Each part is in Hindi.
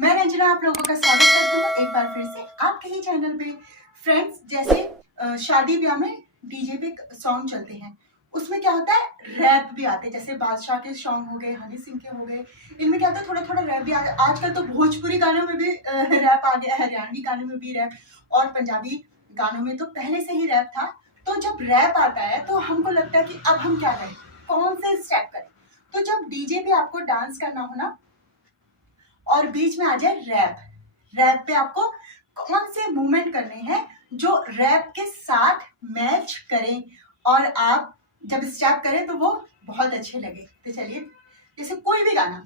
मैं रंजना आप लोगों का स्वागत करती हूँ एक बार फिर से आपके ही चैनल पे। फ्रेंड्स, जैसे शादी ब्याह में डीजे पे सॉन्ग चलते हैं, उसमें क्या होता है, रैप भी आते हैं। जैसे बादशाह के सॉन्ग हो गए, हनी सिंह के हो गए, इनमें क्या होता है, थोड़ा थोड़ा रैप भी आ गया। आजकल तो भोजपुरी गानों में भी रैप आ गया, हरियाणवी गानों में भी रैप, और पंजाबी गानों में तो पहले से ही रैप था। तो जब रैप आता है तो हमको लगता है कि अब हम क्या करें, कौन से स्टेप करें। तो जब डीजे पे आपको डांस करना हो ना, और बीच में आ जाए रैप, रैप पे आपको कौन से मूवमेंट करने हैं जो रैप के साथ मैच करें, और आप जब स्टेप करें तो वो बहुत अच्छे लगे। तो चलिए, जैसे कोई भी गाना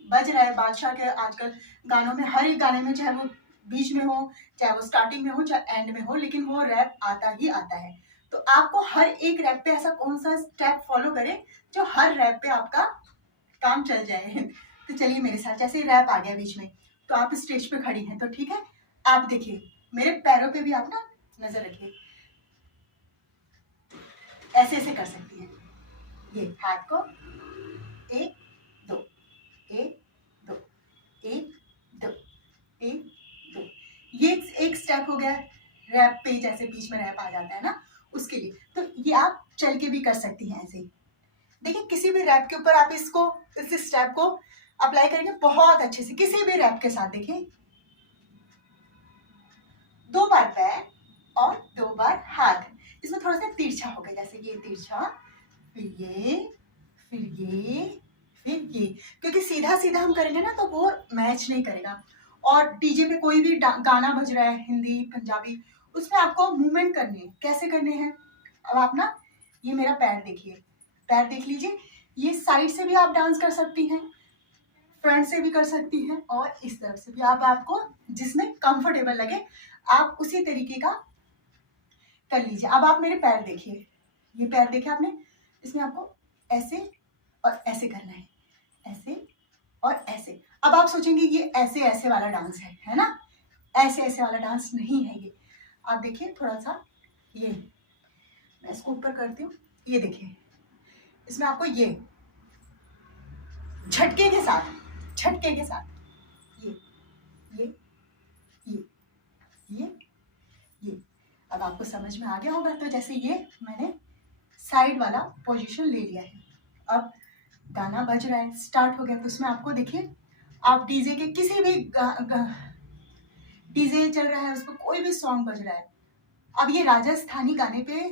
बज रहा है, बादशाह के आजकल गानों में, हर एक गाने में, चाहे वो बीच में हो, चाहे वो स्टार्टिंग में हो, चाहे एंड में हो, लेकिन वो रैप आता ही आता है। तो आपको हर एक रैप पे ऐसा कौन सा स्टेप फॉलो करें जो हर रैप पे आपका काम चल जाए। तो चलिए मेरे साथ, जैसे रैप आ गया बीच में, तो आप स्टेज पे खड़ी हैं तो ठीक है, आप देखिए मेरे पैरों पे भी आप ना नजर रखिए, ऐसे ऐसे कर सकती हैं। ये हाथ को एक दो, एक दो, एक दो, एक दो, ये एक स्टेप हो गया रैप पे। जैसे बीच में रैप आ जाता है ना, उसके लिए तो ये आप चल के भी कर सकती हैं ऐसे ही। देखिए, किसी भी रैप के ऊपर आप इसको, इस स्टेप को अप्लाई करेंगे बहुत अच्छे से, किसी भी रैप के साथ। देखिए, 2 बार पैर और 2 बार हाथ, इसमें थोड़ा सा तिरछा हो गया, जैसे ये तिरछा, फिर ये, फिर ये, फिर ये, क्योंकि सीधा सीधा हम करेंगे ना तो वो मैच नहीं करेगा। और डीजे पे कोई भी गाना बज रहा है, हिंदी पंजाबी, उसमें आपको मूवमेंट करनी है। कैसे करने हैं, अब आप ना, ये मेरा पैर देखिए, पैर देख लीजिए, ये साइड से भी आप डांस कर सकती हैं, फ्रंट से भी कर सकती हैं, और इस तरफ से भी। आप आपको जिसमें कंफर्टेबल लगे आप उसी तरीके का कर लीजिए। अब आप मेरे पैर देखिए, ये पैर देखिए आपने, इसमें आपको ऐसे और ऐसे करना है, ऐसे और ऐसे। अब आप सोचेंगे ये ऐसे ऐसे वाला डांस है ना, ऐसे ऐसे वाला डांस नहीं है ये। आप देखिए थोड़ा सा, ये मैं इसको ऊपर करती हूँ, ये देखिए, इसमें आपको ये झटके के साथ, झटके के साथ, ये ये ये ये ये। अब आपको समझ में आ गया होगा। तो जैसे ये मैंने साइड वाला पोजीशन ले लिया है, अब गाना बज रहा है, स्टार्ट हो गया, तो उसमें आपको देखिए, आप डीजे के किसी भी डीजे चल रहा है, उस पर कोई भी सॉन्ग बज रहा है, अब ये राजस्थानी गाने पे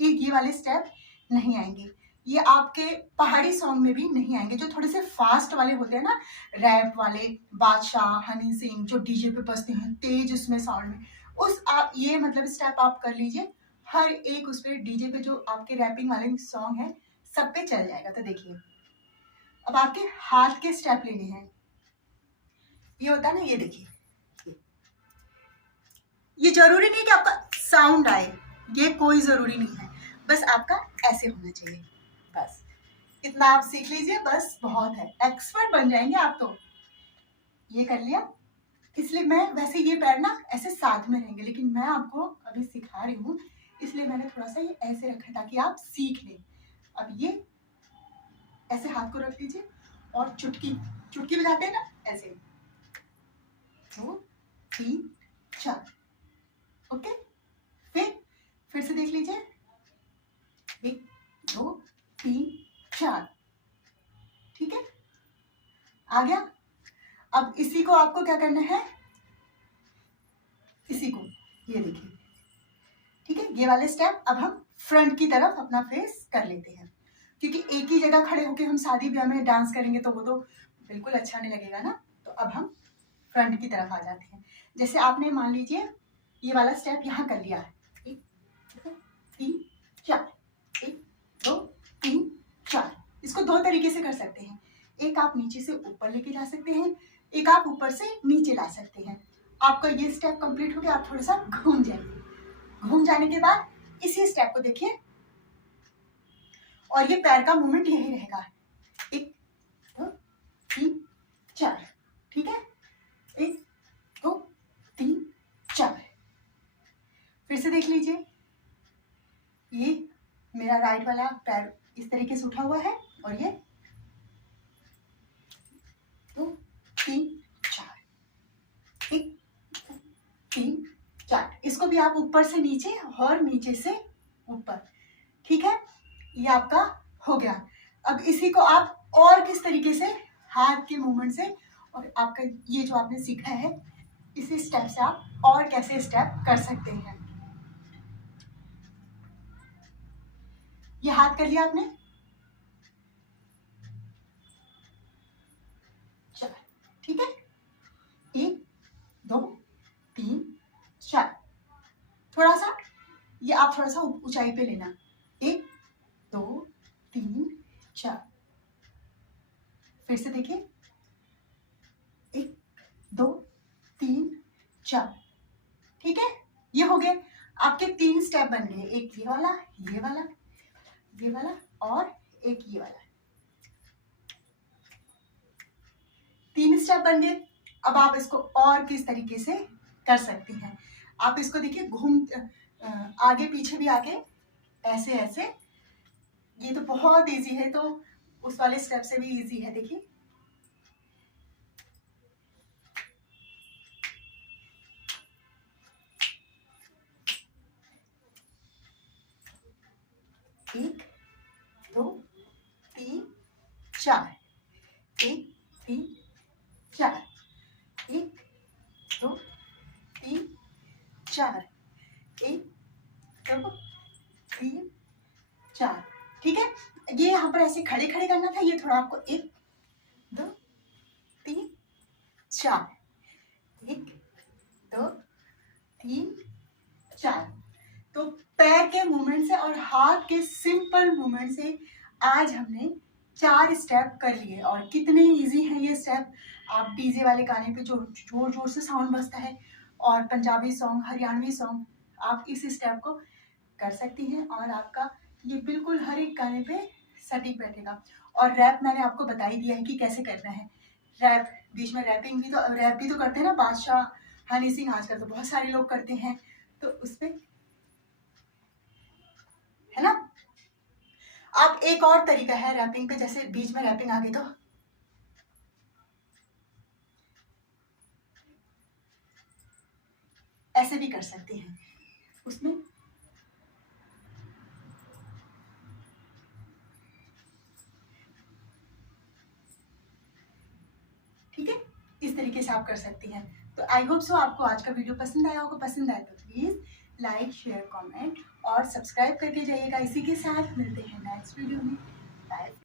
ये वाले स्टेप नहीं आएंगे, ये आपके पहाड़ी सॉन्ग में भी नहीं आएंगे, जो थोड़े से फास्ट वाले होते हैं ना, रैप वाले, बादशाह, हनी सिंह, जो डीजे पे बजते हैं तेज उसमें साउंड में, उस आप ये मतलब स्टेप आप कर लीजिए। हर एक उस पे डीजे पे जो आपके रैपिंग वाले सॉन्ग है सब पे चल जाएगा। तो देखिए, अब आपके हाथ के स्टेप लेने हैं, ये होता है ना, ये देखिए, ये जरूरी नहीं कि आपका साउंड आए, ये कोई जरूरी नहीं है, बस आपका ऐसे होना चाहिए, बस इतना आप सीख लीजिए, बस बहुत है, एक्सपर्ट बन जाएंगे आप तो। ये कर लिया, इसलिए मैं, वैसे ये पैर ना ऐसे साथ में रहेंगे, लेकिन मैं आपको अभी सिखा रही हूँ, इसलिए मैंने थोड़ा सा ये ऐसे रखा ताकि आप सीख लें। अब ये ऐसे हाथ को रख लीजिए, और चुटकी, चुटकी बजाते हैं ना, ऐसे 2 3 4, ओके। फिर से देख लीजिए, 1 2 3 4, ठीक है, आ गया। अब इसी को आपको क्या करना है, इसी को, ये देखिए, ठीक है, ये वाले स्टेप अब हम फ्रंट की तरफ अपना फेस कर लेते हैं, क्योंकि एक ही जगह खड़े होकर हम शादी ब्याह में डांस करेंगे तो वो तो बिल्कुल अच्छा नहीं लगेगा ना। तो अब हम फ्रंट की तरफ आ जाते हैं। जैसे आपने मान लीजिए ये वाला स्टेप यहाँ कर लिया है, 1 2 3 4, 1 2 3 4, इसको 2 तरीके से कर सकते हैं, एक आप नीचे से ऊपर लेके जा सकते हैं, एक आप ऊपर से नीचे ला सकते हैं। आपका ये स्टेप कंप्लीट हो गया, आप थोड़ा सा घूम जाइए, घूम जाने के बाद इसी स्टेप को देखिए, और ये पैर का मूवमेंट यही रहेगा, 1 2 3 4, ठीक है, 1 2 3 4। फिर से देख लीजिए, ये मेरा राइट वाला पैर इस तरीके से उठा हुआ है, और ये 2 3 4, इसको भी आप ऊपर से नीचे और नीचे से ऊपर, ठीक है। ये आपका हो गया। अब इसी को आप और किस तरीके से हाथ के मूवमेंट से, और आपका ये जो आपने सीखा है इसी स्टेप से आप और कैसे स्टेप कर सकते हैं। ये हाथ कर लिया आपने, 4, ठीक है। 1 2 3 4, थोड़ा सा ये आप थोड़ा सा ऊंचाई पे लेना। 1 2 3 4, फिर से देखिए 1 2 3 4, ठीक है। ये हो गए आपके 3 स्टेप बन गए, एक ये वाला, ये वाला, ये वाला और एक ये वाला, 3 स्टेप बन गए। अब आप इसको और किस तरीके से कर सकती हैं। आप इसको देखिए घूम आगे पीछे भी आके ऐसे ऐसे, ये तो बहुत इजी है, तो उस वाले स्टेप से भी इजी है। देखिए एक 2 3 4, 1 3 4, 1 2 3 4, 1 2 3 4, ठीक है। ये यहाँ पर ऐसे खड़े खड़े करना था, ये थोड़ा आपको 1 2 3 4, 1 2 3 4। तो पैर के मूवमेंट से और हाथ के सिंपल मूवमेंट से आज हमने 4 स्टेप कर लिए। और कितने इजी हैं ये स्टेप। आप डीजे वाले गाने पे जो जोर जोर से साउंड बजता है, और पंजाबी सॉन्ग, हरियाणवी सॉन्ग, आप इस स्टेप को कर सकती हैं और आपका ये बिल्कुल हर एक गाने पे सटीक बैठेगा। और रैप मैंने आपको बता ही दिया है कि कैसे करना है। रैप बीच में रैपिंग भी, तो रैप भी तो करते हैं ना, बादशाह, हनी सिंह, आजकल तो बहुत सारे लोग करते हैं, तो उस पे है ना। आप एक और तरीका है रैपिंग पे, जैसे बीच में रैपिंग आ गई तो ऐसे भी कर सकते हैं उसमें, ठीक है। इस तरीके से आप कर सकती हैं। तो आई होप सो आपको आज का वीडियो पसंद आया होगा। पसंद आए तो प्लीज लाइक शेयर कमेंट और सब्सक्राइब करके जाइएगा। इसी के साथ मिलते हैं नेक्स्ट वीडियो में। बाय।